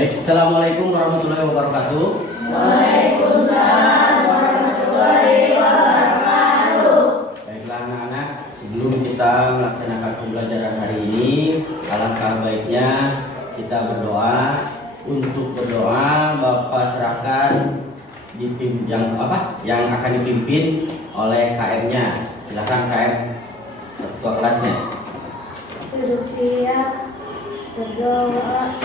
Baik, assalamualaikum warahmatullahi wabarakatuh. Waalaikumsalam warahmatullahi wabarakatuh. Baiklah anak-anak, sebelum kita melaksanakan pembelajaran hari ini, alangkah baiknya kita berdoa. Untuk berdoa, Bapak serahkan yang akan dipimpin oleh KM-nya. Silakan KM, ketua kelasnya. Duduk siap, berdoa.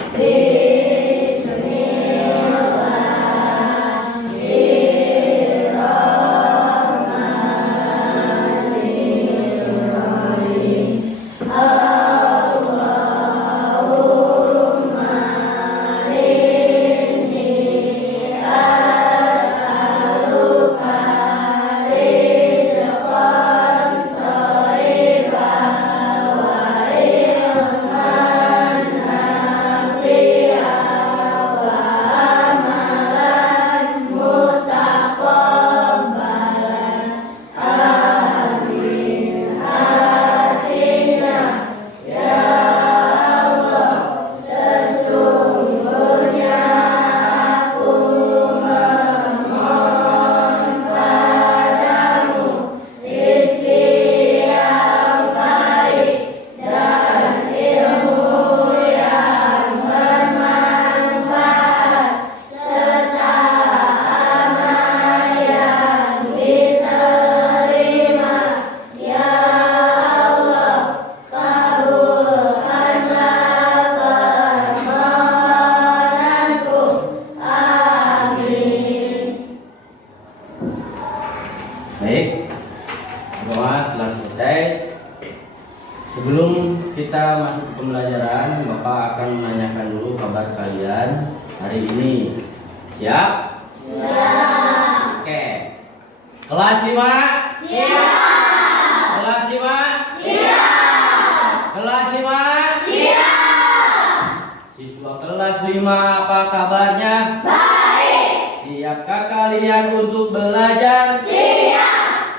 Baik, doa telah selesai. Sebelum kita masuk ke pembelajaran, Bapak akan menanyakan dulu kabar kalian hari ini. Siap? Siap. Oke. Kelas 5? Siap. Kelas 5? Siap. Kelas 5? Siap. Siswa kelas 5, apa kabarnya? Baik. Siapkah kalian untuk belajar? Siap.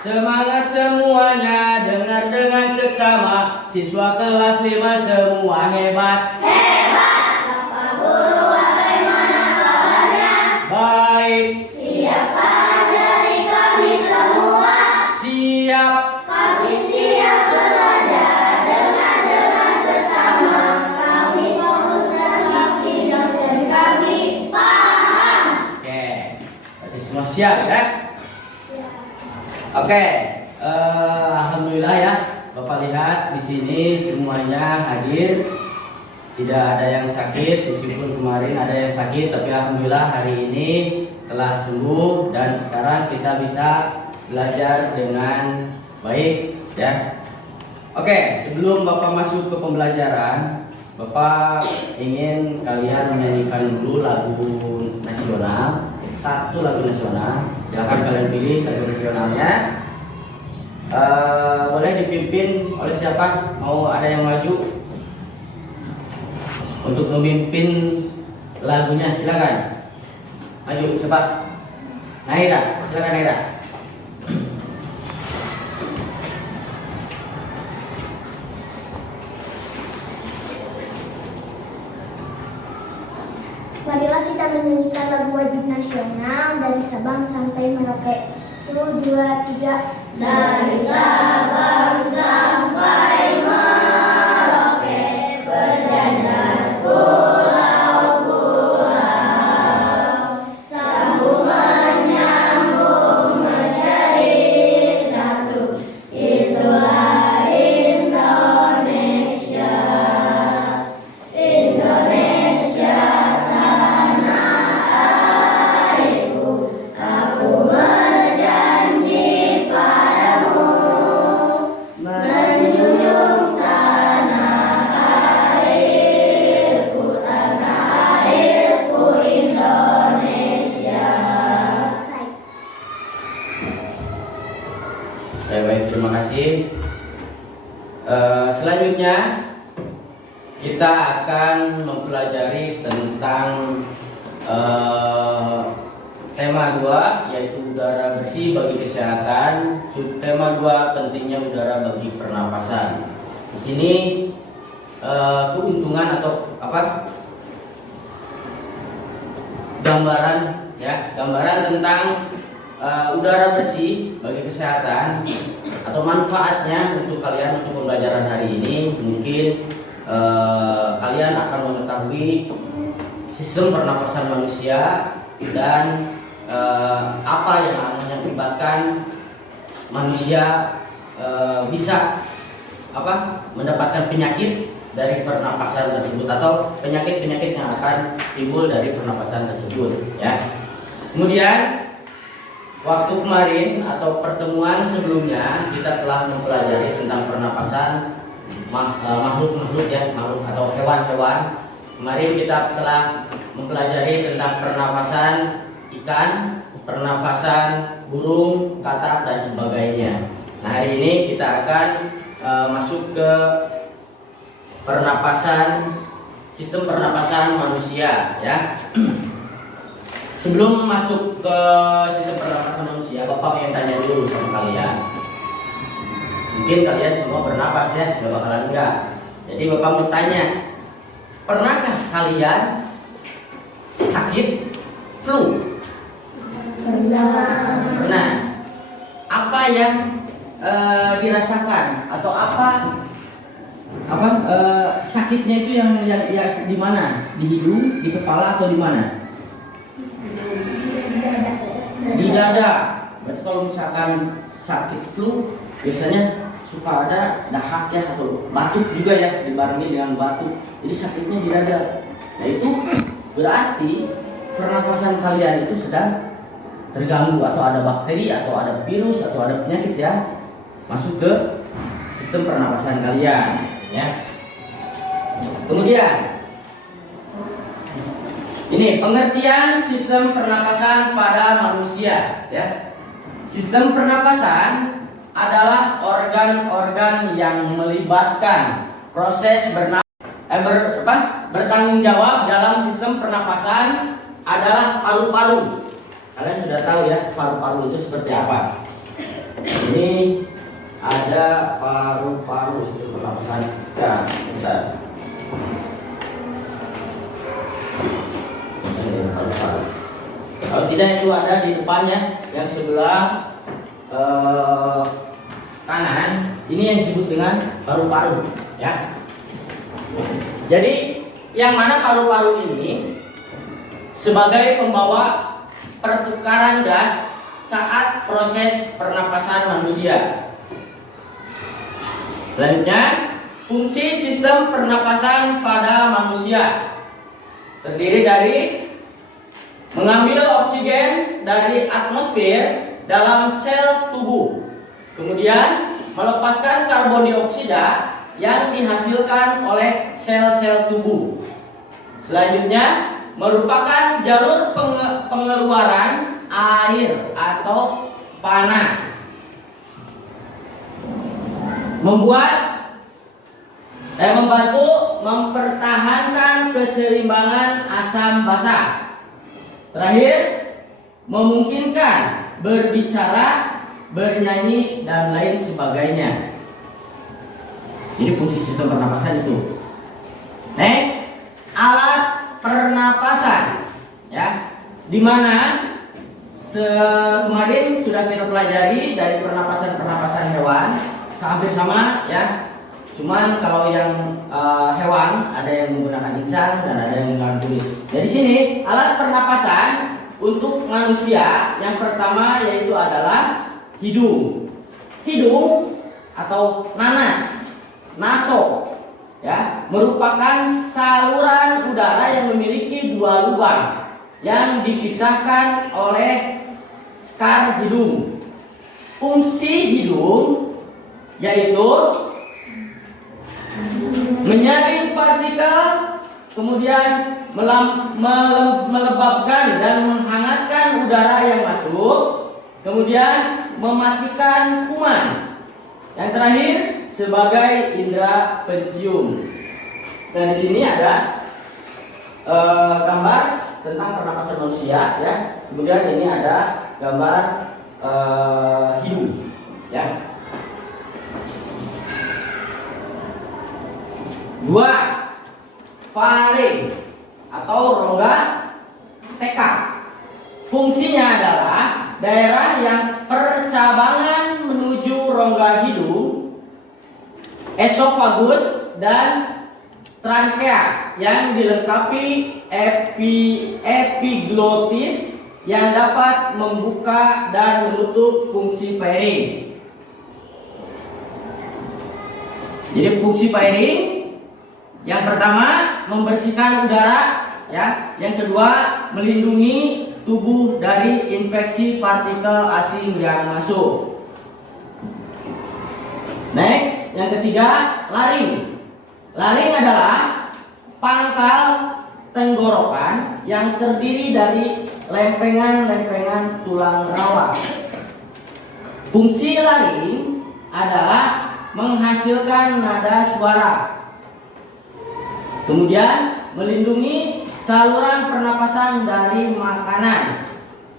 Semangat semuanya, dengar dengan seksama. Siswa kelas 5 semua hebat. Hebat. Bapak Guru bagaimana kabarnya? Baik. Siapkah dari kami semua? Siap. Kami siap belajar dengan sesama. Kami fokus dan maksimal dan kami paham. Oke. Berarti semua siap ya? Oke. Alhamdulillah ya. Bapak lihat di sini semuanya hadir. Tidak ada yang sakit, meskipun kemarin ada yang sakit, tapi alhamdulillah hari ini telah sembuh dan sekarang kita bisa belajar dengan baik ya. Oke, sebelum Bapak masuk ke pembelajaran, Bapak ingin kalian menyanyikan dulu lagu nasional, satu lagu nasional. Silakan kalian pilih lagu nasionalnya. Boleh dipimpin oleh siapa? Mau ada yang maju untuk memimpin lagunya? Silakan. Maju siapa? Naira, silakan Naira. Marilah kita menyanyikan lagu wajib nasional dari Sabang sampai Merauke. 1, 2, 3. Dari Sabang sampai Merauke, berjajar pulau-pulau, sambung menyambung menjadi satu. Itulah Indonesia. Indonesia tanah airku, aku berjanji padamu menjunjung tanah airku Indonesia. Baik, terima kasih. Selanjutnya kita akan mempelajari tentang tema 2, yaitu udara bersih bagi kesehatan. Subtema 2, pentingnya udara bagi pernapasan. Di sini keuntungan atau apa? gambaran ya, gambaran tentang udara bersih bagi kesehatan atau manfaatnya untuk kalian untuk pembelajaran hari ini. Mungkin kalian akan mengetahui sistem pernapasan manusia dan apa yang mengakibatkan manusia bisa mendapatkan penyakit dari pernapasan tersebut atau penyakit-penyakit yang akan timbul dari pernapasan tersebut ya. Kemudian waktu kemarin atau pertemuan sebelumnya kita telah mempelajari tentang pernapasan makhluk-makhluk ya, makhluk atau hewan-hewan. Kemarin kita telah mempelajari tentang pernapasan ikan, pernapasan burung, katak dan sebagainya. Nah, hari ini kita akan masuk ke sistem pernapasan manusia ya. Sebelum masuk ke sistem pernapasan manusia, Bapak pengen tanya dulu sama kalian. Mungkin kalian semua bernapas ya, gak bakalan enggak. Jadi Bapak mau tanya, pernahkah kalian sakit flu? Pernah. Apa yang dirasakan atau sakitnya itu yang di mana? Di hidung, di kepala atau di mana? Di dada. Berarti kalau misalkan sakit flu biasanya suka ada dahak ya atau batuk juga ya, dibarengi dengan batuk. Jadi sakitnya di dada. Nah itu berarti pernapasan kalian itu sedang terganggu atau ada bakteri atau ada virus atau ada penyakit yang masuk ke sistem pernapasan kalian ya. Kemudian ini pengertian sistem pernapasan pada manusia ya. Sistem pernapasan adalah organ-organ yang melibatkan proses bertanggung jawab dalam sistem pernapasan adalah paru-paru. Kalian sudah tahu ya paru-paru itu seperti apa. Ini ada paru-paru sistem pernapasan. Ya, bentar. Kalau tidak itu ada di depannya yang sebelah kanan. Ini yang disebut dengan paru-paru ya. Jadi yang mana paru-paru ini sebagai pembawa pertukaran gas saat proses pernapasan manusia. Selanjutnya, fungsi sistem pernapasan pada manusia terdiri dari mengambil oksigen dari atmosfer dalam sel tubuh, kemudian melepaskan karbon dioksida yang dihasilkan oleh sel-sel tubuh. Selanjutnya, merupakan jalur pengeluaran air atau panas, membantu mempertahankan keseimbangan asam basa. Terakhir, memungkinkan berbicara, bernyanyi dan lain sebagainya. Jadi fungsi sistem pernapasan itu. Next, alat pernapasan ya, dimana kemarin sudah kita pelajari dari pernapasan hewan hampir sama ya, cuman kalau yang hewan ada yang menggunakan insang dan ada yang menggunakan kulit. Jadi sini alat pernapasan untuk manusia yang pertama yaitu adalah hidung atau naso ya, merupakan saluran udara yang memiliki dua lubang yang dipisahkan oleh skar hidung. Fungsi hidung yaitu menyaring partikel, kemudian melembabkan dan menghangatkan udara yang masuk, kemudian mematikan kuman. Yang terakhir sebagai indera pencium. Dan di sini ada gambar tentang pernapasan manusia ya. Kemudian ini ada gambar hidung ya. 2. Faring atau rongga tekak. Fungsinya adalah daerah yang percabangan menuju rongga hidung, esofagus, dan trankea yang dilengkapi epiglotis yang dapat membuka dan menutup fungsi pairing. Jadi fungsi pairing yang pertama membersihkan udara, ya. Yang kedua melindungi tubuh dari infeksi partikel asing yang masuk. Next, yang ketiga laring. Laring adalah pangkal tenggorokan yang terdiri dari lempengan-lempengan tulang rawa. Fungsi laring adalah menghasilkan nada suara. Kemudian melindungi saluran pernapasan dari makanan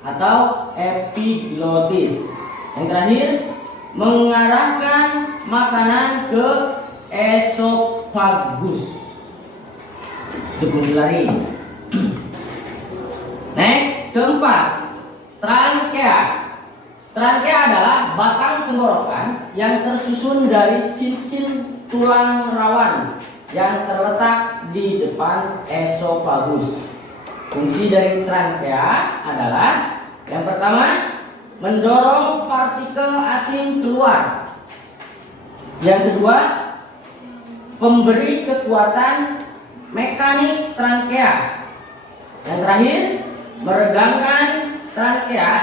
atau epiglotis. Yang terakhir, mengarahkan makanan ke esofagus. Itu fungsi laring. Next, keempat, trankea. Trankea adalah batang tenggorokan yang tersusun dari cincin tulang rawan yang terletak di depan esofagus. Fungsi dari trankea adalah yang pertama, mendorong partikel asing keluar. Yang kedua, pemberi kekuatan mekanik trankea. Yang terakhir, meregangkan trankea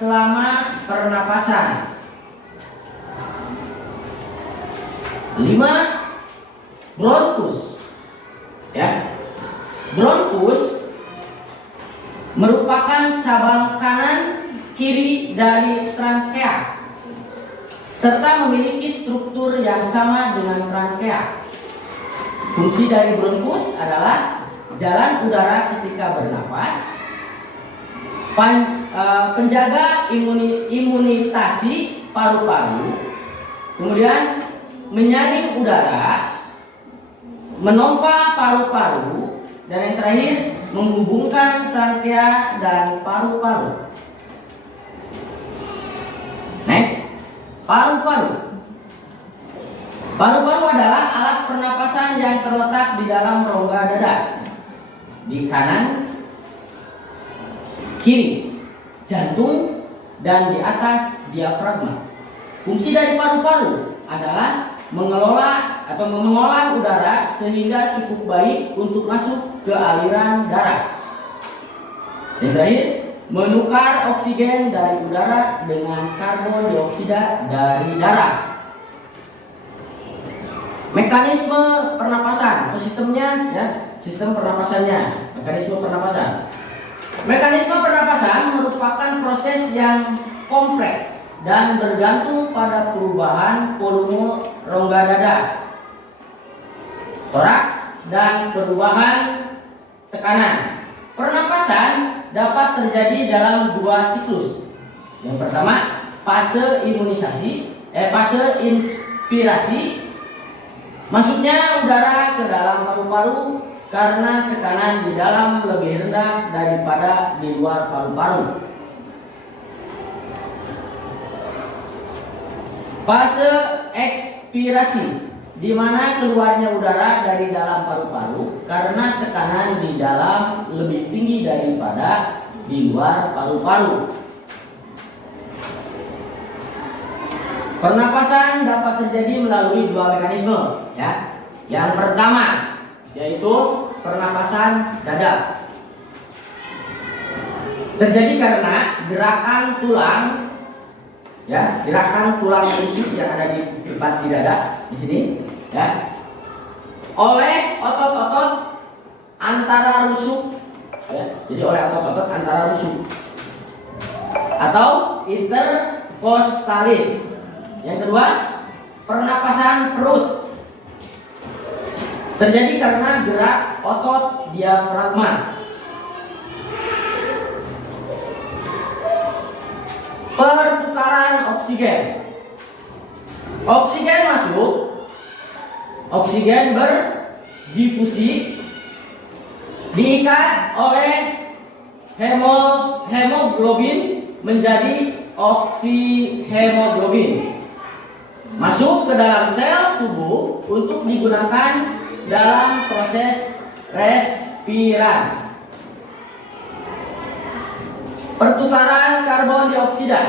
selama pernapasan. 5. Bronkus, ya. Bronkus merupakan cabang kanan kiri dari trankea serta memiliki struktur yang sama dengan trankea. Fungsi dari bronkus adalah jalan udara ketika bernapas, penjaga imunitasi paru-paru, kemudian menyaring udara, menompa paru-paru, dan yang terakhir menghubungkan trankea dan paru-paru. Next, paru-paru. Paru-paru adalah alat pernapasan yang terletak di dalam rongga dada, di kanan, kiri, jantung, dan di atas diafragma. Fungsi dari paru-paru adalah mengelola atau mengolah udara sehingga cukup baik untuk masuk ke aliran darah. Yang terakhir, menukar oksigen dari udara dengan karbon dioksida dari darah. Mekanisme pernapasan, atau sistemnya, ya, sistem pernapasannya, mekanisme pernapasan. Mekanisme pernapasan merupakan proses yang kompleks dan bergantung pada perubahan volume rongga dada, toraks, dan perubahan tekanan. Pernapasan dapat terjadi dalam 2 siklus. Yang pertama, fase inspirasi. Masuknya udara ke dalam paru-paru karena tekanan di dalam lebih rendah daripada di luar paru-paru. Fase ekspirasi, di mana keluarnya udara dari dalam paru-paru karena tekanan di dalam lebih tinggi daripada di luar paru-paru. Pernapasan dapat terjadi melalui 2 mekanisme, ya. Yang pertama yaitu pernapasan dada. Terjadi karena gerakan tulang, ya, gerakan tulang rusuk yang ada di tepat di dada di sini, ya, oleh otot-otot antara rusuk, ya, jadi oleh otot-otot antara rusuk atau interkostalis. Yang kedua, pernapasan perut terjadi karena gerak otot diafragma. Pertukaran oksigen. Oksigen masuk, oksigen berdifusi, diikat oleh hemoglobin menjadi oksihemoglobin, masuk ke dalam sel tubuh untuk digunakan dalam proses respiran. Pertukaran karbon dioksida.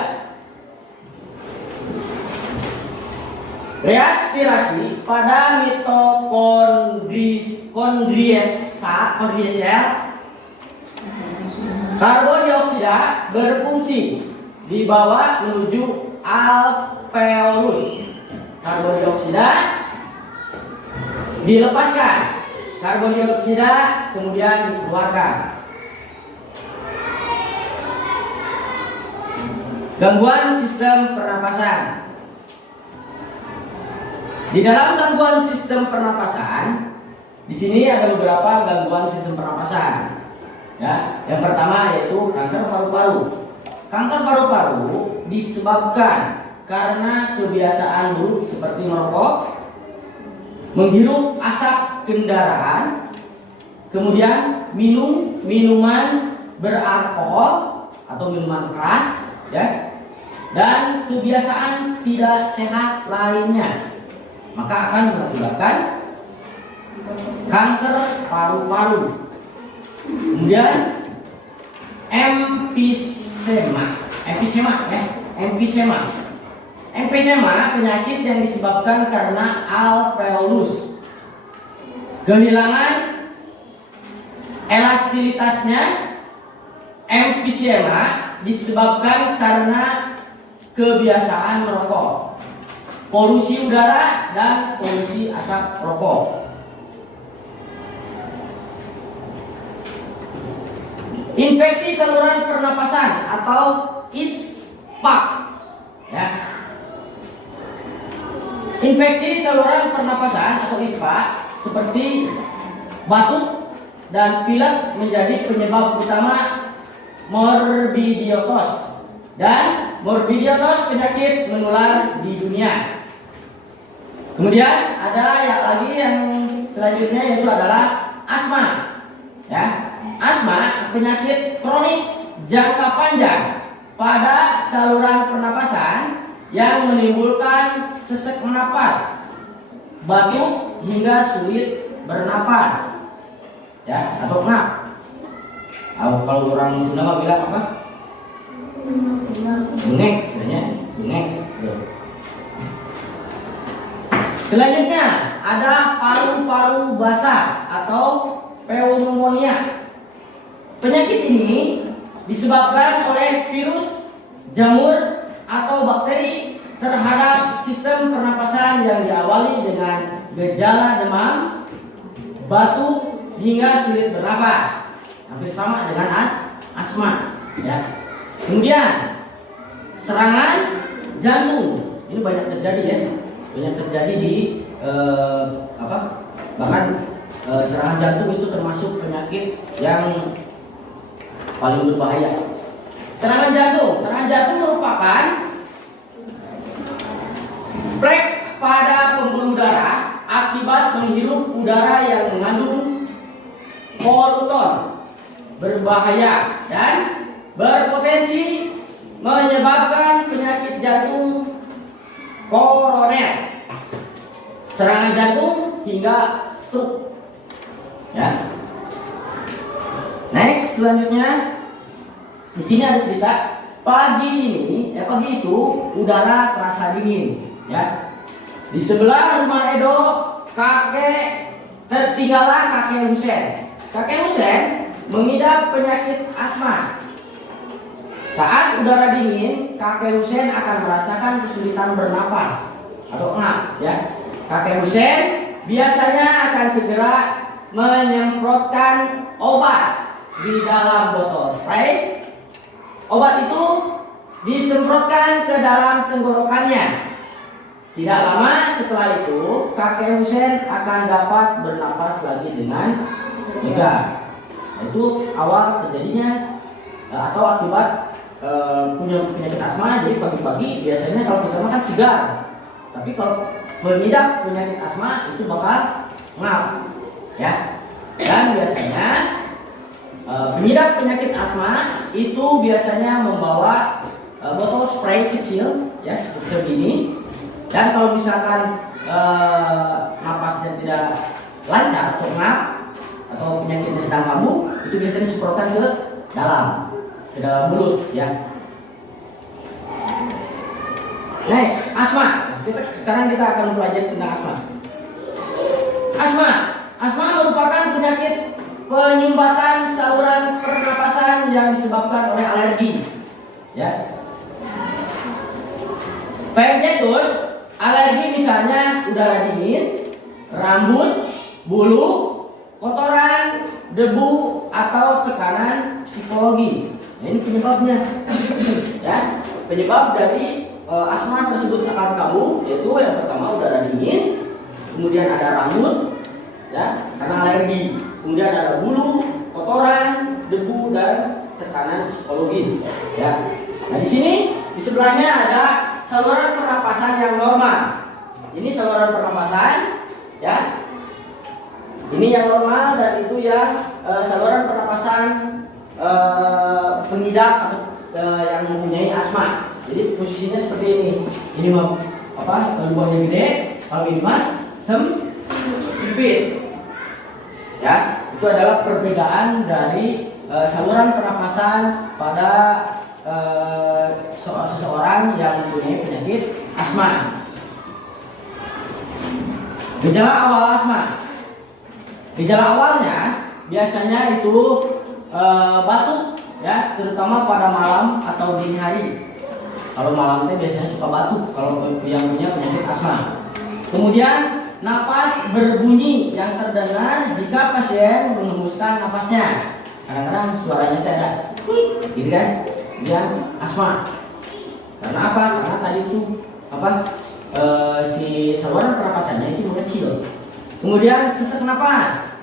Respirasi pada mitokondriesel. Karbon dioksida berfungsi dibawa menuju alveolus. Karbon dioksida dilepaskan. Karbon dioksida kemudian dikeluarkan. Gangguan sistem pernapasan. Di dalam gangguan sistem pernapasan, di sini ada beberapa gangguan sistem pernapasan. Ya, yang pertama yaitu kanker paru-paru. Kanker paru-paru disebabkan karena kebiasaan buruk seperti merokok, menghirup asap kendaraan, kemudian minum minuman beralkohol atau minuman keras, ya, dan kebiasaan tidak sehat lainnya, maka akan mengakibatkan kanker paru-paru. Kemudian emfisema penyakit yang disebabkan karena alveolus, kehilangan elastisitasnya. Emfisema disebabkan karena kebiasaan merokok, polusi udara dan polusi asap rokok. Infeksi saluran pernapasan atau ISPA, ya. Infeksi saluran pernapasan atau ISPA seperti batuk dan pilek menjadi penyebab utama morbidiotos, dan morbidiotos penyakit menular di dunia. Kemudian ada yang selanjutnya yaitu adalah asma, ya. Asma penyakit kronis jangka panjang pada saluran pernapasan yang menimbulkan sesak napas, batuk hingga sulit bernapas, ya, atau ngap. Kalau orang Sunda mah bilang apa? Bengek, sebenarnya bengek. Selanjutnya ada paru-paru basah atau pneumonia. Penyakit ini disebabkan oleh virus, jamur, atau bakteri terhadap sistem pernapasan yang diawali dengan gejala demam, batuk, hingga sulit bernapas. Hampir sama dengan asma, ya. Kemudian serangan jantung. Ini banyak terjadi, ya. Banyak terjadi di bahkan serangan jantung itu termasuk penyakit yang paling berbahaya. Serangan jantung merupakan plek pada pembuluh darah akibat menghirup udara yang mengandung polutan berbahaya dan berpotensi menyebabkan penyakit jantung koroner, serangan jantung hingga stroke, ya. Next, selanjutnya di sini ada cerita pagi itu udara terasa dingin, ya. Di sebelah rumah Edo tertinggallah kakek Husen. Kakek Husen mengidap penyakit asma. Saat udara dingin, kakek Husen akan merasakan kesulitan bernapas atau ngap, ya. Kakek Husen biasanya akan segera menyemprotkan obat di dalam botol spray. Obat itu disemprotkan ke dalam tenggorokannya. Tidak lama setelah itu, kakek Husen akan dapat bernapas lagi dengan lega. Itu awal terjadinya atau akibat punya penyakit asma. Jadi pagi-pagi biasanya kalau kita makan segar, tapi kalau mengidap penyakit asma itu bakal ngap, ya. Dan biasanya Pengidap penyakit asma itu biasanya membawa botol spray kecil ya seperti ini. Dan kalau misalkan napasnya tidak lancar atau ngap atau penyakitnya sedang kambuh, itu biasanya disemprotkan ke dalam mulut ya. Next, asma. Sekarang kita akan belajar tentang asma. Asma merupakan penyakit penyumbatan saluran pernapasan yang disebabkan oleh alergi. Ya. Pencetus, alergi misalnya udara dingin, rambut, bulu, kotoran, debu atau tekanan psikologi. Nah, ini penyebabnya. Ya, penyebab dari asma tersebut akan kambuh yaitu yang pertama udara dingin, kemudian ada rambut, ya, karena alergi, kemudian ada bulu, kotoran, debu dan tekanan psikologis. Ya. Nah di sini di sebelahnya ada saluran pernapasan yang normal. Ini saluran pernapasan, ya. Ini yang normal dan itu yang saluran pernapasan pengidap atau yang mempunyai asma. Jadi posisinya seperti ini. Ini lubangnya gede, kalau ini mah sempit. Ya, itu adalah perbedaan dari saluran pernapasan pada seseorang yang mempunyai penyakit asma. Gejala awal asma. Gejala awalnya biasanya itu batuk, ya, terutama pada malam atau dini hari. Kalau malam itu biasanya suka batuk kalau yang punya penyakit asma. Kemudian napas berbunyi yang terdengar jika pasien menghembuskan napasnya. Kadang-kadang suaranya tidak ada, gitu kan? Dia asma. Karena apa? Karena tadi itu si saluran pernapasannya itu mengecil. Kemudian sesak napas.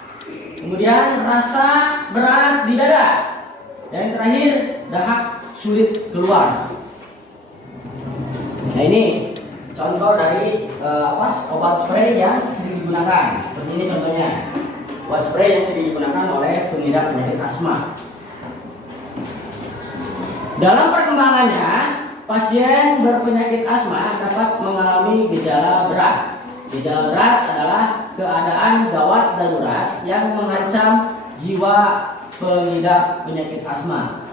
Kemudian rasa berat di dada. Dan yang terakhir dahak sulit keluar. Nah ini contoh dari obat spray yang sering digunakan. Seperti ini contohnya. Obat spray yang sering digunakan oleh pengidap penyakit asma. Dalam perkembangannya, pasien berpenyakit asma dapat mengalami gejala berat. Gejala berat adalah keadaan gawat darurat yang mengancam jiwa pengidap penyakit asma.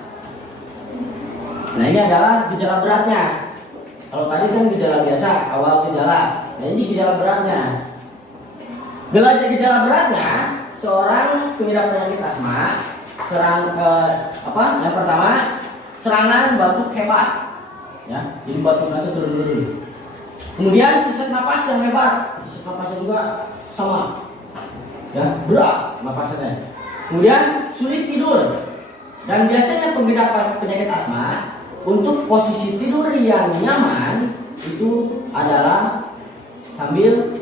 Nah ini adalah gejala beratnya. Kalau tadi kan gejala biasa, awal gejala. Nah ini gejala beratnya. Gejala beratnya, seorang pengidap penyakit asma yang pertama, serangan batuk hebat. Ya, jadi batuknya itu turun-turun. Kemudian sesak napas yang hebat. Sesak napasnya juga sama. Ya, berat napasnya. Kemudian sulit tidur. Dan biasanya pengidap penyakit asma untuk posisi tidur yang nyaman itu adalah sambil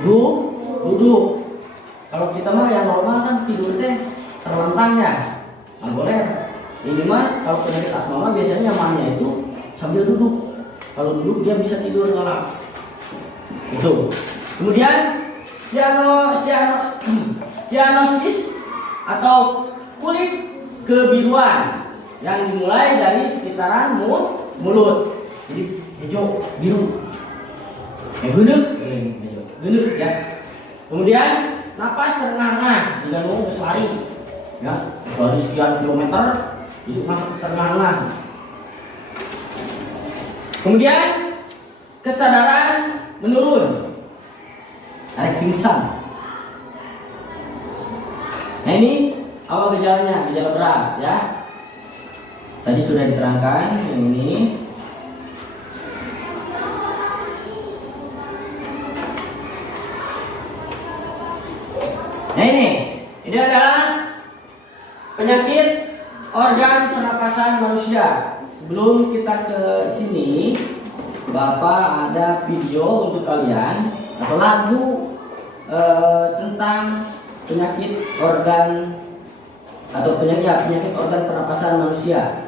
duduk. Kalau kita mah yang normal kan tidur terlentang ya. Nggak boleh. Ini mah kalau penyakit asma mah biasanya nyamannya itu sambil duduk. Kalau duduk dia bisa tidur lelap. Itu. Kemudian cyanosis atau kulit kebiruan yang dimulai dari sekitaran mulut. Jadi hijau, biru. Gendut ya. Kemudian napas terengah-engah, tidak mau berlari. Ya, dari sekian kilometer itu terengah-engah. Kemudian kesadaran menurun. Tarik pingsan. Nah ini awal gejalanya, gejala berat ya. Tadi sudah diterangkan yang ini. Nah ini adalah penyakit organ pernapasan manusia. Sebelum kita ke sini, Bapak ada video untuk kalian atau lagu tentang penyakit organ atau penyakit organ pernapasan manusia.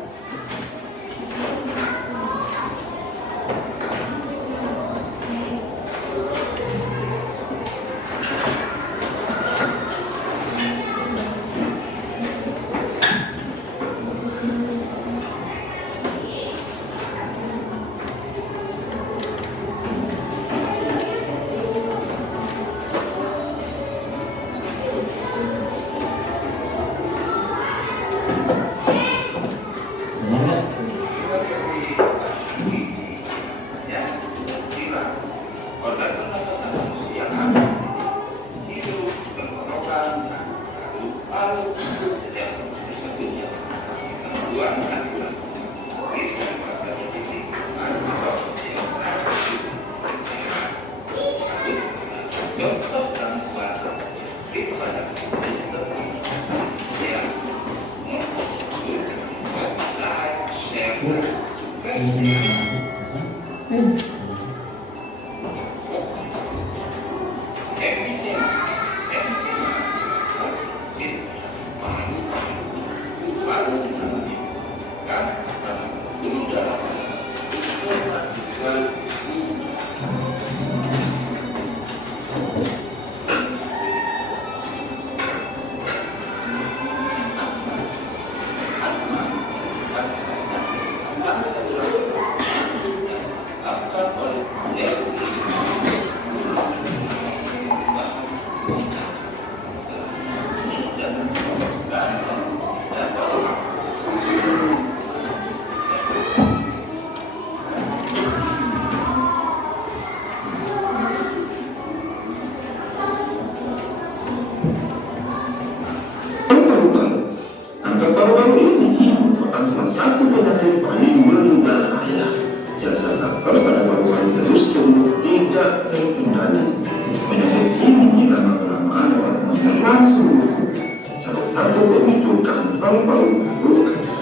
Angka baru ini merupakan salah satu penyakit paling berbahaya. Jasa kanker pada paru-paru terus tumbuh tidak terkendali. Penyakit ini lama-kelamaan dapat menyerang seluruh tubuh. Salah satu pemicu kanker paru-paru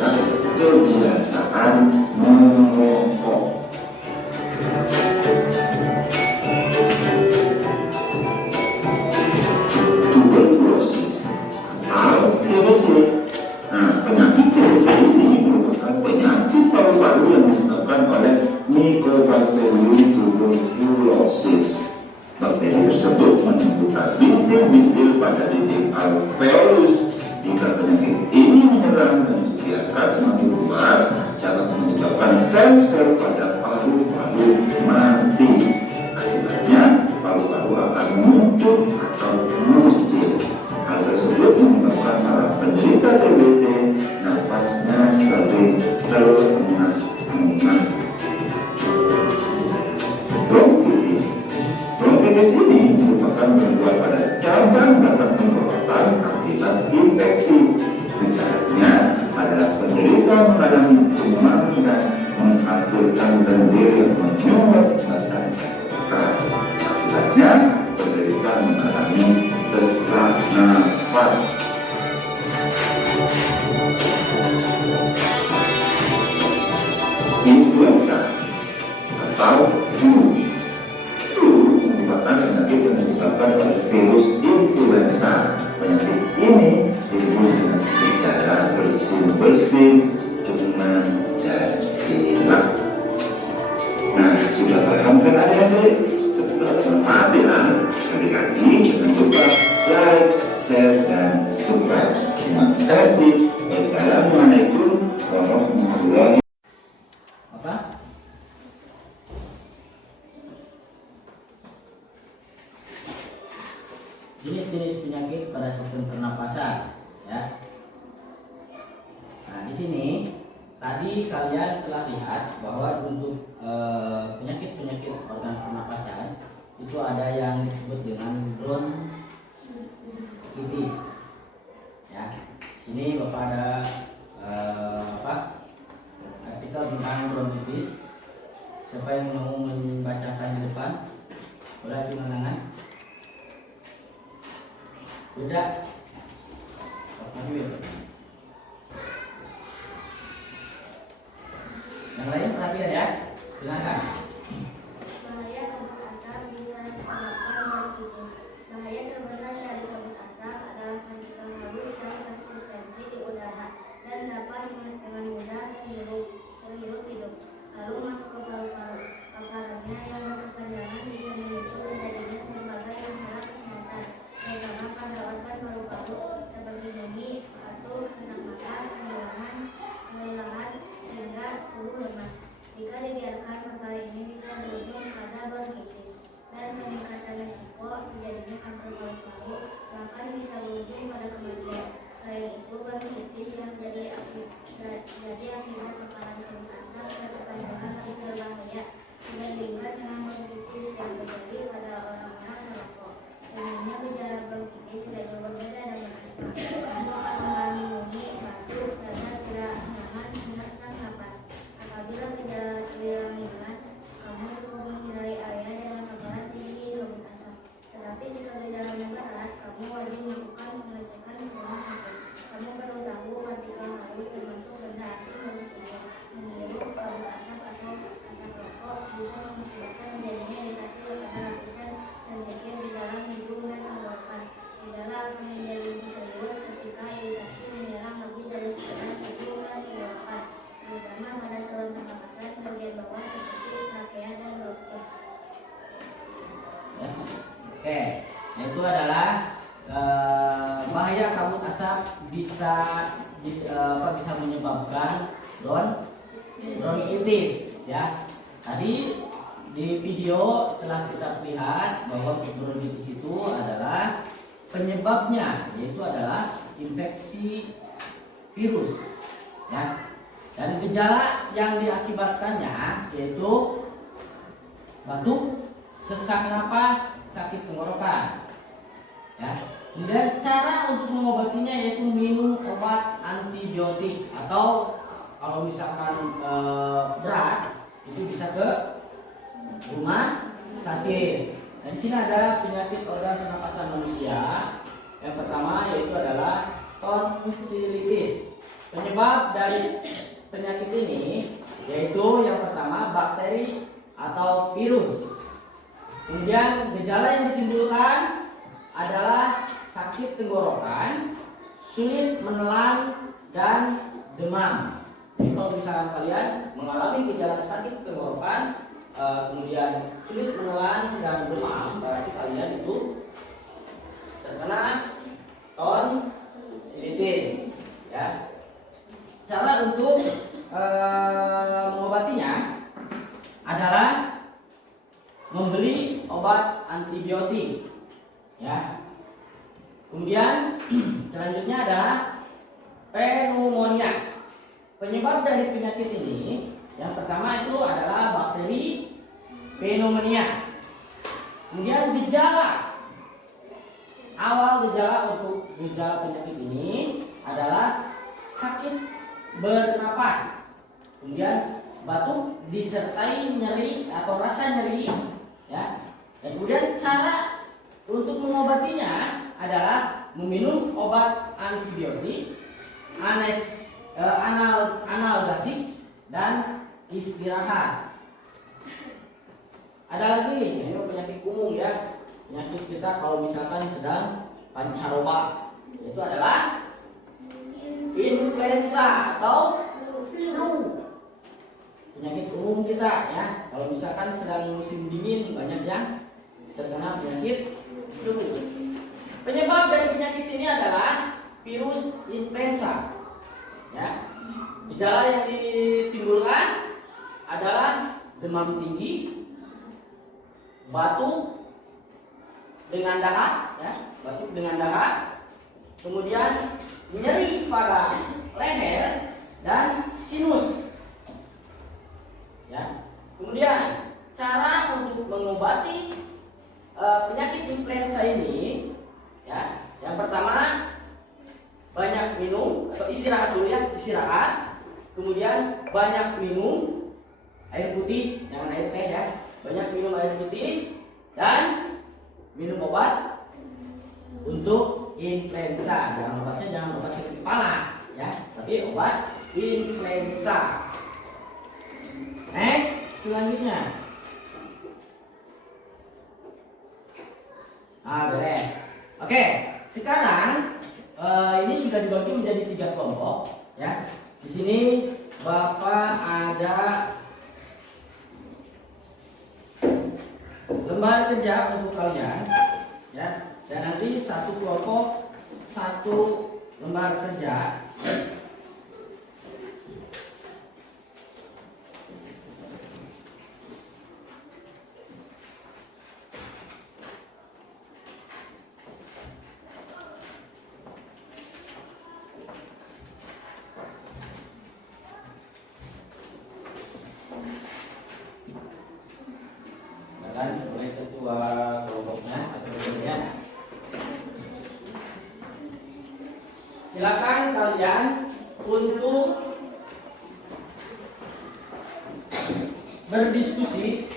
adalah kebiasaan merokok. Tuberkulosis atau TBC. Nah, penyakit TBC ini merupakan penyakit paru-paru yang disebabkan oleh Mycobacterium tuberculosis. Bakteri tersebut menimbulkan bintil-bintil pada titik alveolus. Jika penyakit ini menyerang dan dibiarkan semakin luas, dapat menyebabkan sel-sel pada paru-paru mati. Akibatnya, paru-paru akan muncul atau mengecil. Hal tersebut menyebabkan para penderita TBC nafasnya sering terengah-engah. Bronkitis. Bronkitis ini merupakan gangguan pada cabang belakang tenggorokan akibat infeksi. Gejalanya adalah penderita mengalami demam dan menghasilkan lendir yang menyumbat badan. Akibatnya penderita mengalami sesak nafas. Influenza atau flu. Flu merupakan penyakit yang disebabkan oleh virus influenza. Penyakit ini timbul dengan gejala bersin-bersin, demam, dan pilek. Nah, sudah paham kan adik-adik? Setelah berhati-hati, sekali-kali jangan lupa like, share, dan subscribe. Terima kasih. Wassalamualaikum warahmatullahi wabarakatuh. Apa? Jenis-jenis penyakit pada sistem pernapasan, ya. Nah, di sini tadi kalian telah lihat bahwa untuk penyakit-penyakit organ pernapasan itu ada yang disebut dengan bronkitis. Ya, sini Bapak ada artikel tentang bronkitis. Siapa yang mau membacakan di depan? Boleh cuma tangan. Beda. Yang lain perhatian ya. Silakan. Bahaya kabut asap bisa disebabkan bronkitis. Bahaya terbesar dari kabut asap adalah partikel halus yang tersuspensi di udara dan dapat dengan mudah terhirup hidup, lalu masuk ke paru-paru. Paparannya yang berkepanjangan bisa memicu terjadinya berbagai masalah kesehatan, terutama pada organ paru-paru seperti nyeri, batuk, sesak napas, kehilangan, hingga tubuh lemas. Jika dibiarkan paparan kabut asap bisa bisa menyebabkan bronkitis ya. Tadi di video telah kita lihat bahwa bronkitis itu adalah penyebabnya yaitu adalah infeksi virus ya. Dan gejala yang diakibatkannya yaitu batuk, sesak napas, sakit tenggorokan ya. Kemudian cara untuk mengobatinya yaitu minum obat antibiotik atau kalau misalkan berat itu bisa ke rumah sakit. Dan di sini ada penyakit organ pernapasan manusia. Yang pertama yaitu adalah tonsilitis. Penyebab dari penyakit ini yaitu yang pertama bakteri atau virus. Kemudian gejala yang ditimbulkan adalah sakit tenggorokan, sulit menelan, dan demam. Jadi kalau misalkan kalian mengalami gejala sakit tenggorokan, kemudian sulit menelan dan demam, berarti kalian itu terkena tonsilitis. Ya. Cara untuk mengobatinya adalah membeli obat antibiotik. Ya. Kemudian selanjutnya adalah pneumonia. Penyebab dari penyakit ini yang pertama itu adalah bakteri pneumonia. Kemudian awal gejala untuk gejala penyakit ini adalah sakit bernapas, kemudian batuk disertai nyeri atau rasa nyeri ya. Dan kemudian cara untuk mengobatinya adalah meminum obat antibiotik, analgesik, dan istirahat. Ada lagi, ini penyakit umum ya. Penyakit kita kalau misalkan sedang pancaroba, itu adalah influenza atau flu. Penyakit umum kita ya. Kalau misalkan sedang musim dingin banyak yang terkena penyakit flu. Penyebab dari penyakit ini adalah virus influenza. Ya. Gejala yang ditimbulkan adalah demam tinggi, batuk dengan dahak, ya, batuk dengan dahak, kemudian nyeri pada leher dan sinus. Ya. Kemudian cara untuk mengobati penyakit influenza ini, ya, yang pertama banyak minum atau istirahat dulu ya, istirahat. Kemudian banyak minum air putih, jangan air teh ya. Banyak minum air putih dan minum obat untuk influenza. Jangan obat sakit kepala ya, tapi obat influenza. Selanjutnya. Beres. Oke, sekarang ini sudah dibagi menjadi 3 kelompok ya. Di sini Bapak ada lembar kerja untuk kalian ya. Dan nanti satu kelompok 1 lembar kerja. Oleh ketua kelompoknya atau kemudian silakan kalian untuk berdiskusi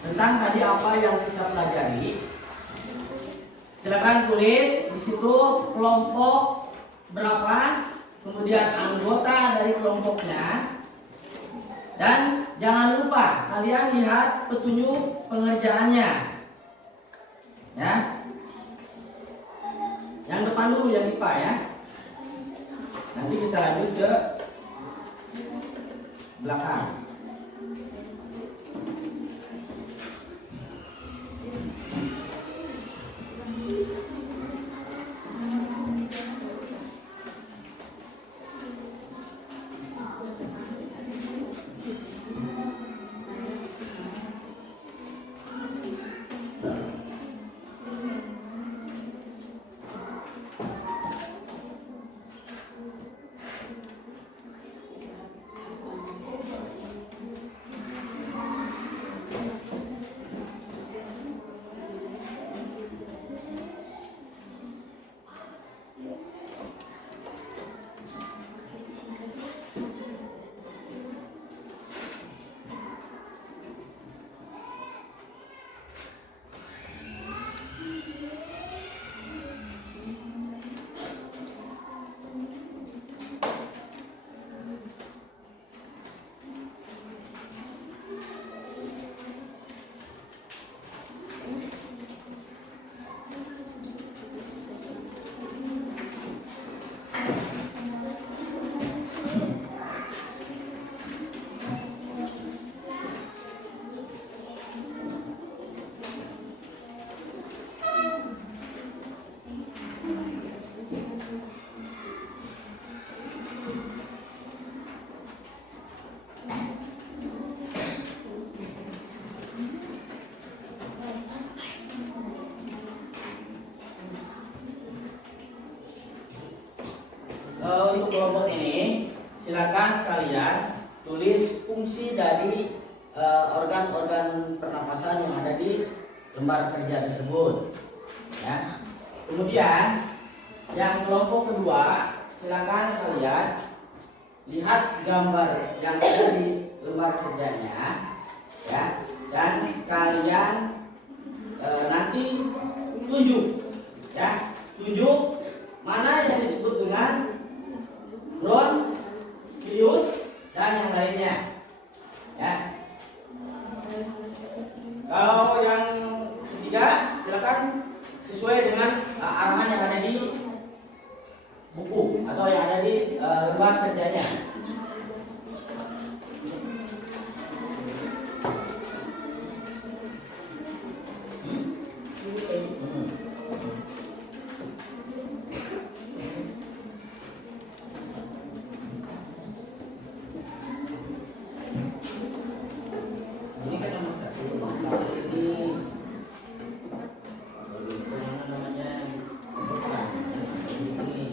tentang tadi apa yang kita pelajari. Silakan tulis di situ kelompok berapa, kemudian anggota dari kelompoknya. Dan jangan lupa kalian lihat petunjuk pengerjaannya. Ya. Yang depan dulu yang IPA ya. Nanti kita lanjut ke belakang. untuk kelompok ini silakan kalian tulis fungsi dari organ-organ pernapasan yang ada di lembar kerja tersebut. Ya. Kemudian yang kelompok kedua silakan kalian lihat gambar yang ada di lembar kerjanya, ya, dan kalian nanti tunjuk, ya, tunjuk mana yang disebut dengan bronkius dan yang lainnya, ya. Kalau yang ketiga silakan sesuai dengan arahan yang ada di buku atau yang ada di lembar kerjanya. Ini kan nomor satu, nomor ini apa namanya? Ini.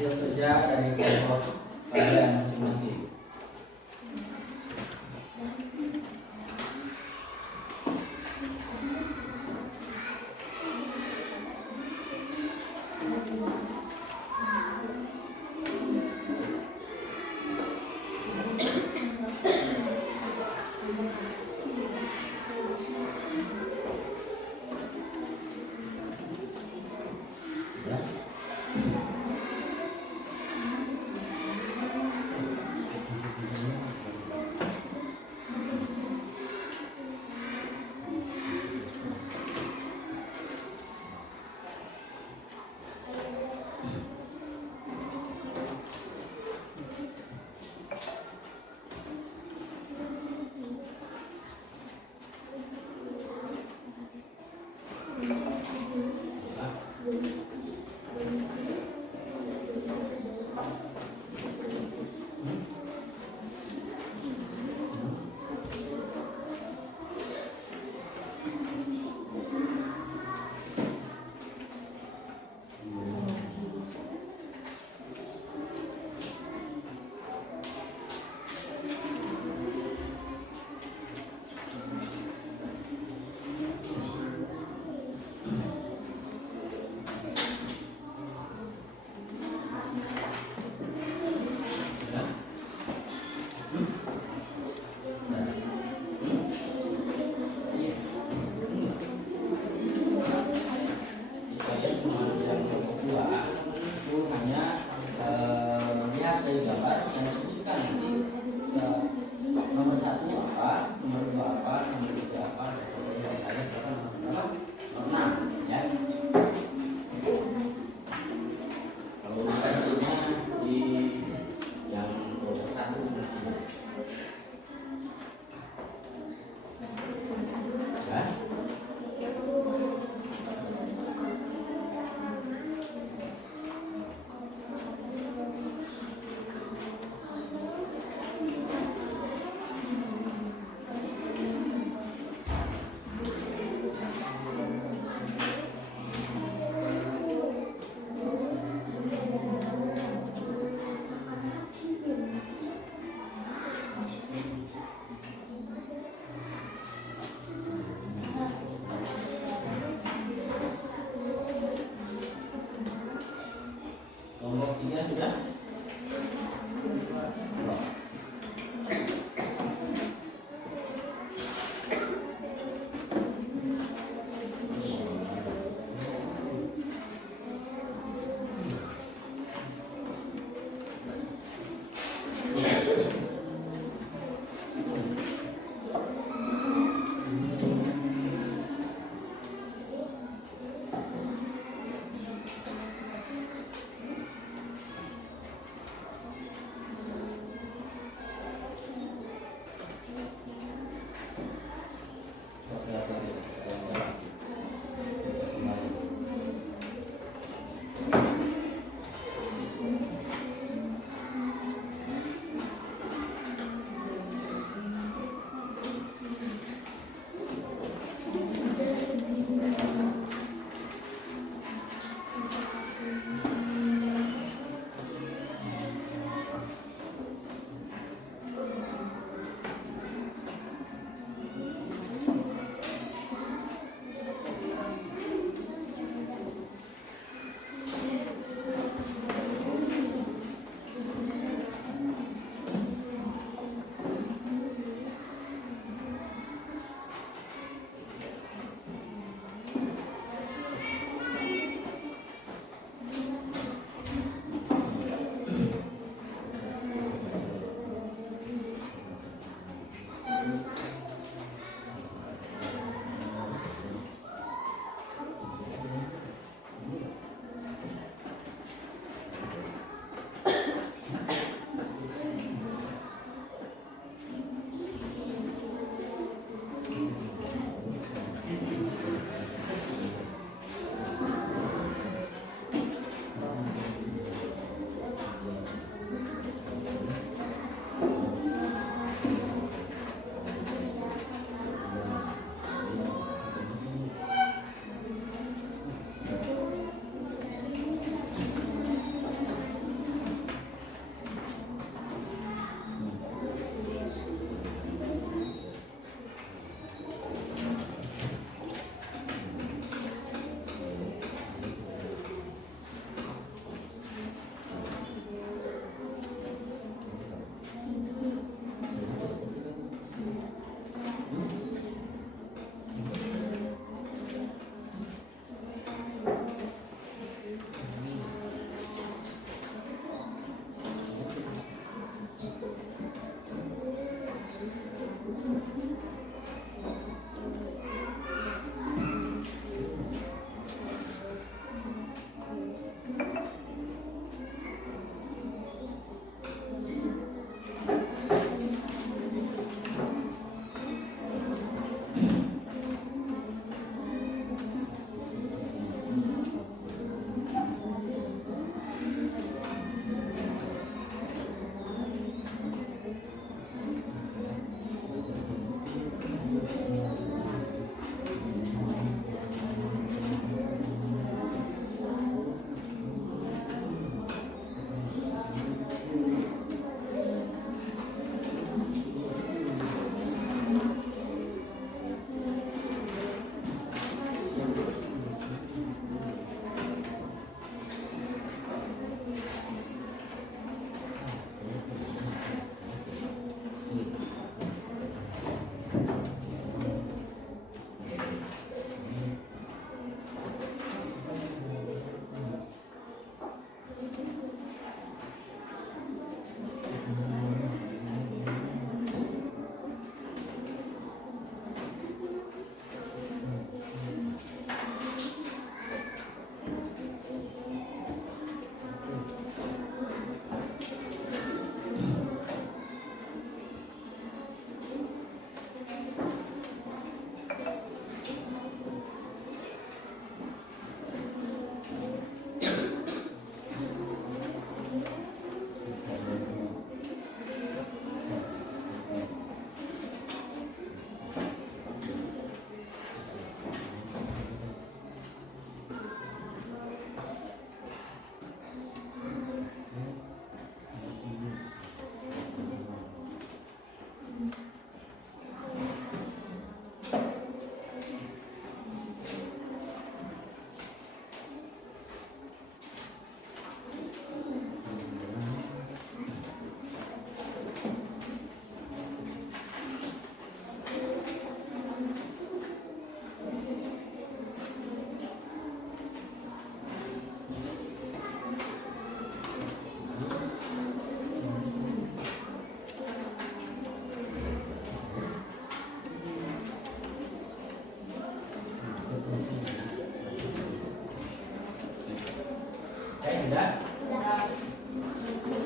hasil kerja dari kelompok kalian masing-masing. Kelompok 3 sudah?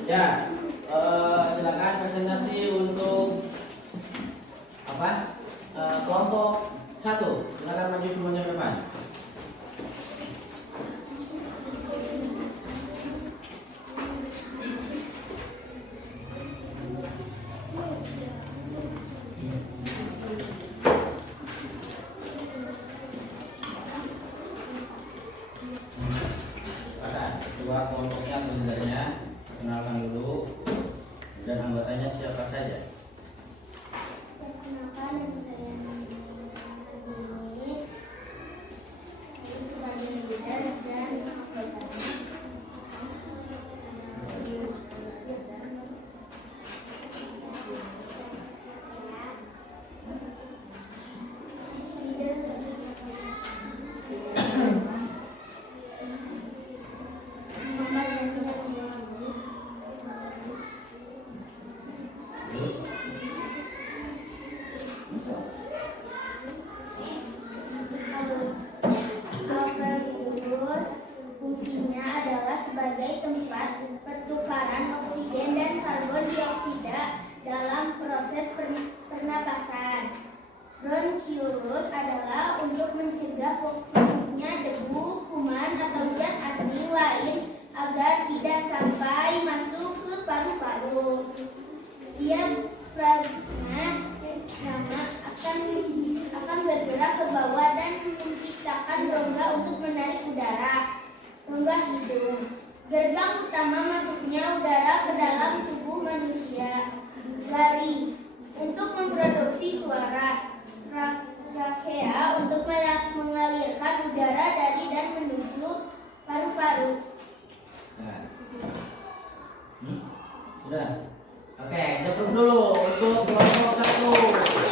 Ya, silakan presentasi untuk apa? Kelompok 1. Silakan maju semuanya ke depan. Dua kelompoknya sebenarnya kenalkan dulu dan anggotanya siapa saja. Perkenalkan, nama saya Nini. Saya sebagai leader dan anggotanya. Alveolus fungsinya adalah sebagai tempat pertukaran oksigen dan karbon dioksida dalam proses pernapasan. Bronchiolus adalah untuk mencegah masuknya debu, kuman, atau zat asing lain agar tidak sampai masuk ke paru-paru. Diafragma akan bergerak ke bawah dan menciptakan rongga untuk menarik udara. Rongga hidung, gerbang utama masuknya udara ke dalam tubuh manusia. Laring, untuk memproduksi suara. Trakea, untuk mengalirkan udara dari dan menuju paru-paru. Nah. Sudah. Oke, stop dulu untuk kelompok 1.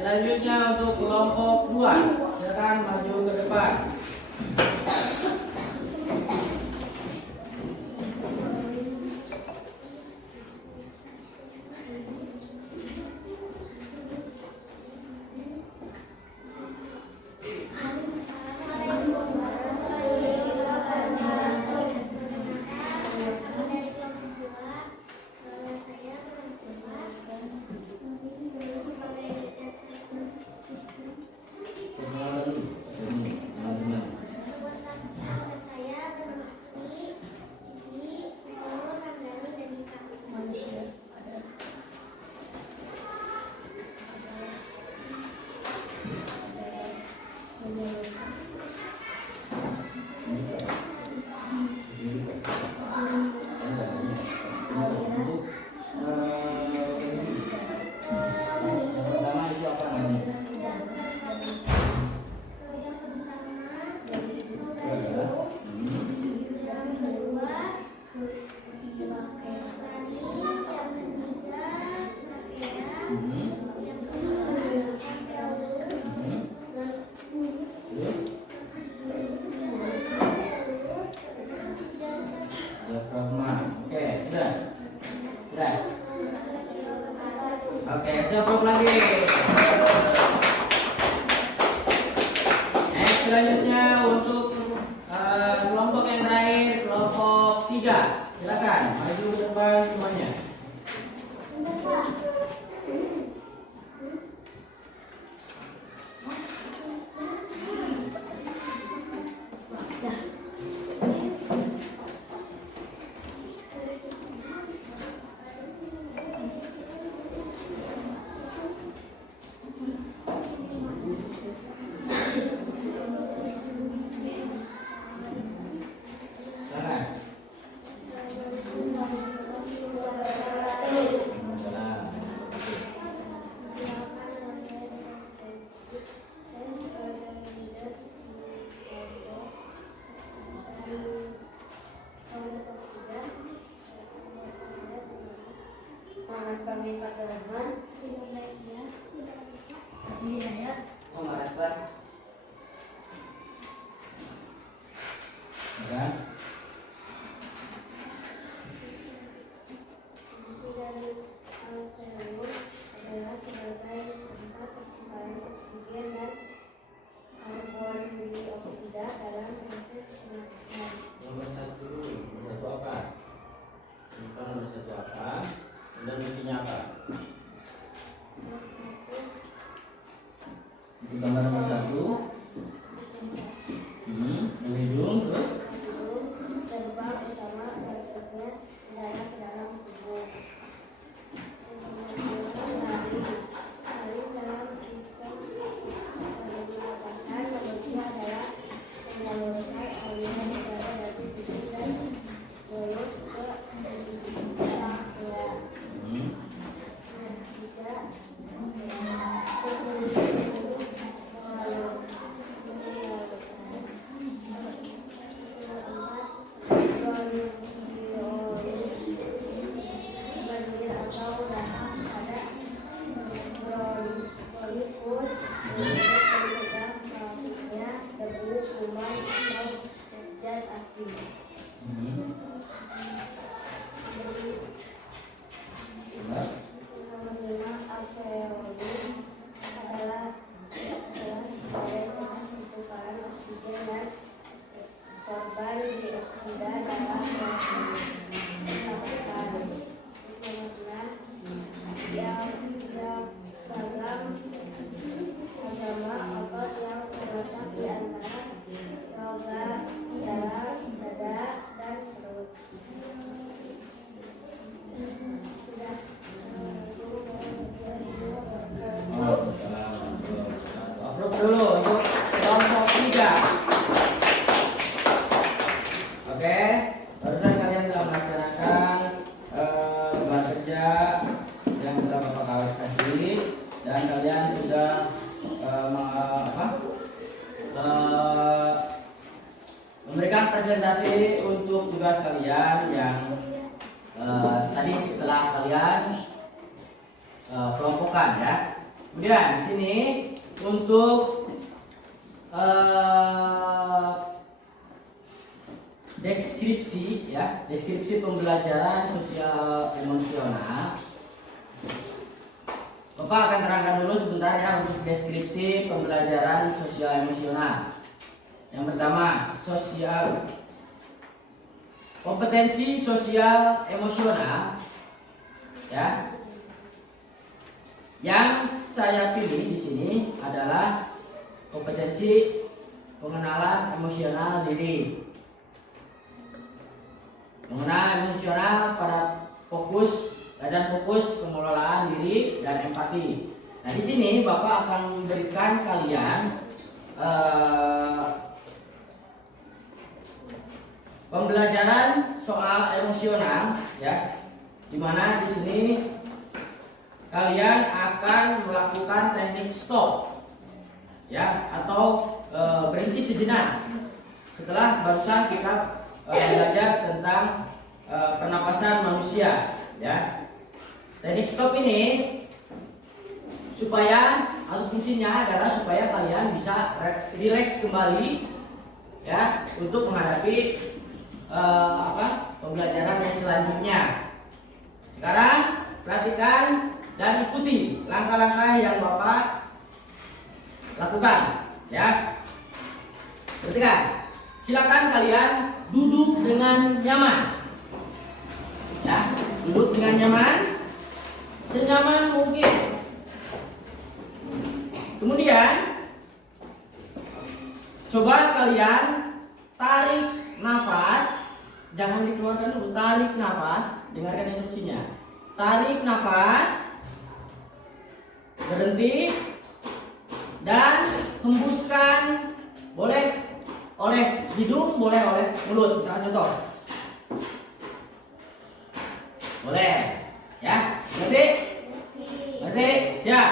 Selanjutnya untuk kelompok 2. Silakan maju ke depan. Oke, siap lagi. Selanjutnya untuk kelompok yang terakhir, kelompok 3. Silakan maju ke depan semuanya. Adalah sebagai tempat pertukaran oksigen dan karbon dioksida dalam proses yang dalam agama otot yang terletak di antara rongga dalam dada dan perut. Sudah. Approve dulu untuk kelompok 3. Oke, barusan kalian telah melaksanakan beban kerja yang telah Bapak kasih, dan kalian sudah memberikan presentasi untuk tugas kalian yang tadi setelah kalian kelompokan ya. Kemudian di sini untuk deskripsi ya, deskripsi pembelajaran sosial emosional. Bapak akan terangkan dulu sebentar ya untuk deskripsi pembelajaran sosial emosional. Yang pertama, kompetensi sosial emosional ya. Yang saya pilih di sini adalah kompetensi pengenalan emosional diri. Pengenalan emosional pada fokus pengelolaan diri dan empati. Nah, di sini Bapak akan memberikan kalian pembelajaran soal emosional ya. Dimana di sini kalian akan melakukan teknik stop ya, atau berhenti sejenak setelah barusan kita belajar tentang pernapasan manusia ya. Teknik stop ini supaya atau fungsinya adalah supaya kalian bisa rileks kembali ya untuk menghadapi pembelajaran yang selanjutnya. Sekarang perhatikan dan ikuti langkah-langkah yang Bapak lakukan ya. Perhatikan. Silakan kalian duduk dengan nyaman. Ya, duduk dengan nyaman, senyaman mungkin. Kemudian coba kalian tarik nafas, jangan dikeluarkan dulu, tarik nafas, dengarkan instruksinya. Tarik nafas, berhenti, dan hembuskan, boleh oleh hidung, boleh oleh mulut. Misalkan contoh, boleh ya, berhenti, siap.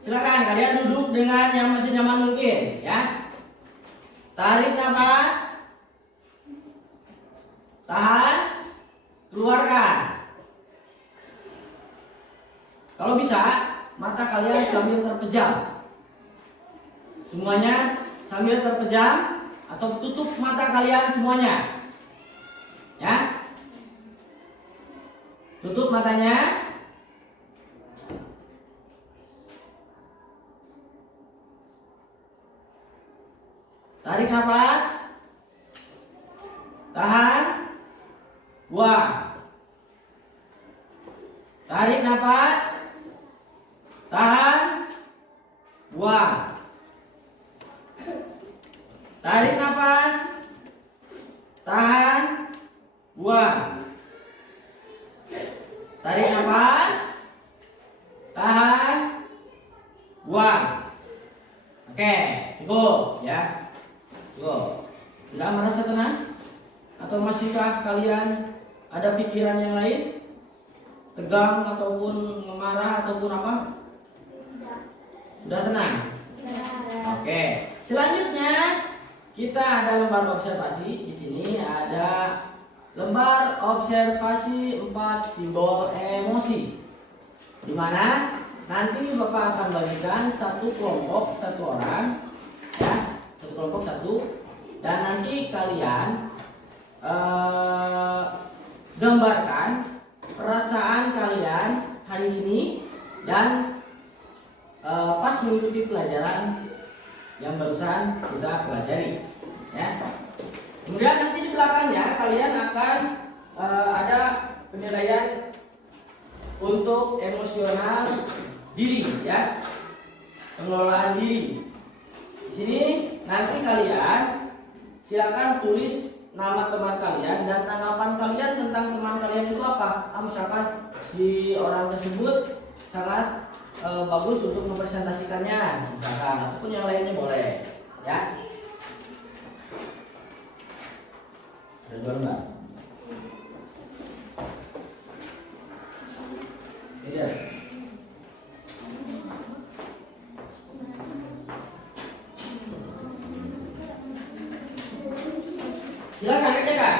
Silakan kalian duduk dengan yang masih nyaman mungkin ya. Tarik nafas, tahan, keluarkan. Kalau bisa, mata kalian sambil terpejam. Semuanya sambil terpejam atau tutup mata kalian semuanya. Ya. Tutup matanya. Tarik nafas. Tahan. Buang. Tarik nafas. Tahan. Buang. Tarik nafas. Tahan. Buang. Tarik nafas. Tahan. Buang. Oke, cukup ya. Cukup. Sudah merasa tenang? Atau masihkah kalian ada pikiran yang lain? Tegang ataupun marah ataupun apa? Sudah tenang? Oke. Selanjutnya kita ada lembar observasi. Di sini ada lembar observasi 4 simbol emosi. Di mana nanti Bapak akan bagikan satu kelompok satu orang ya, satu kelompok satu, dan nanti kalian gambarkan perasaan kalian hari ini dan pas mengikuti pelajaran yang barusan kita pelajari ya. Kemudian nanti di belakangnya kalian akan ada penilaian untuk emosional diri ya, pengelolaan diri. Di sini nanti kalian silakan tulis nama teman kalian dan tanggapan kalian tentang teman kalian itu apa. Misalkan di orang tersebut sangat bagus untuk mempresentasikannya, misalkan, ataupun yang lainnya boleh ya. Ada jual nggak? Tidak. Silakan kerjakan.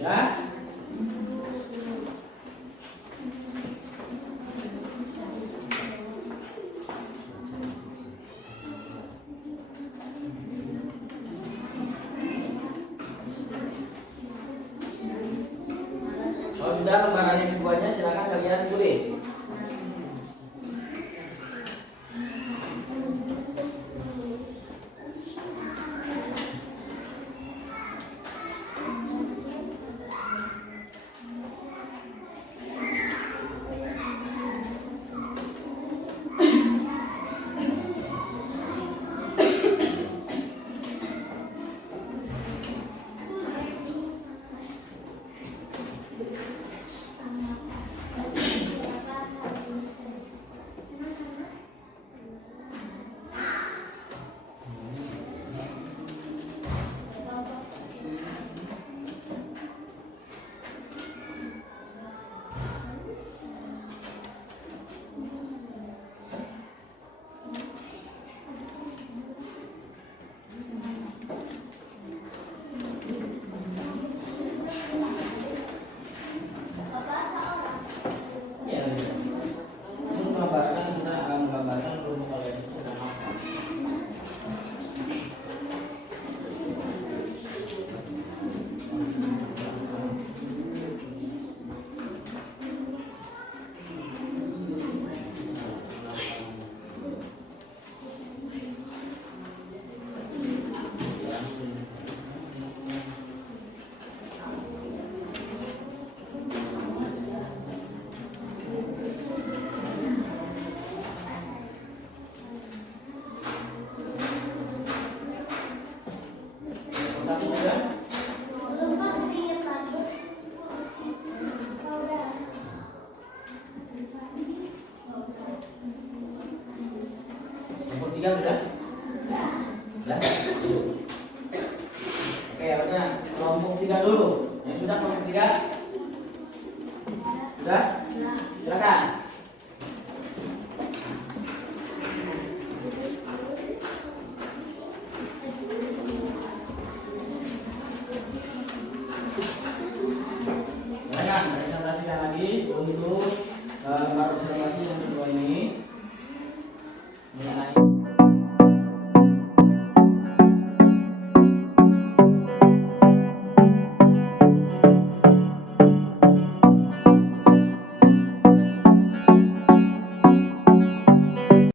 Ya. Kalau sudah lembaran yang keduanya silakan kalian tulis. Tiga sudah? Sudah? Oke, kelompok 3 dulu. Yang sudah kelompok 3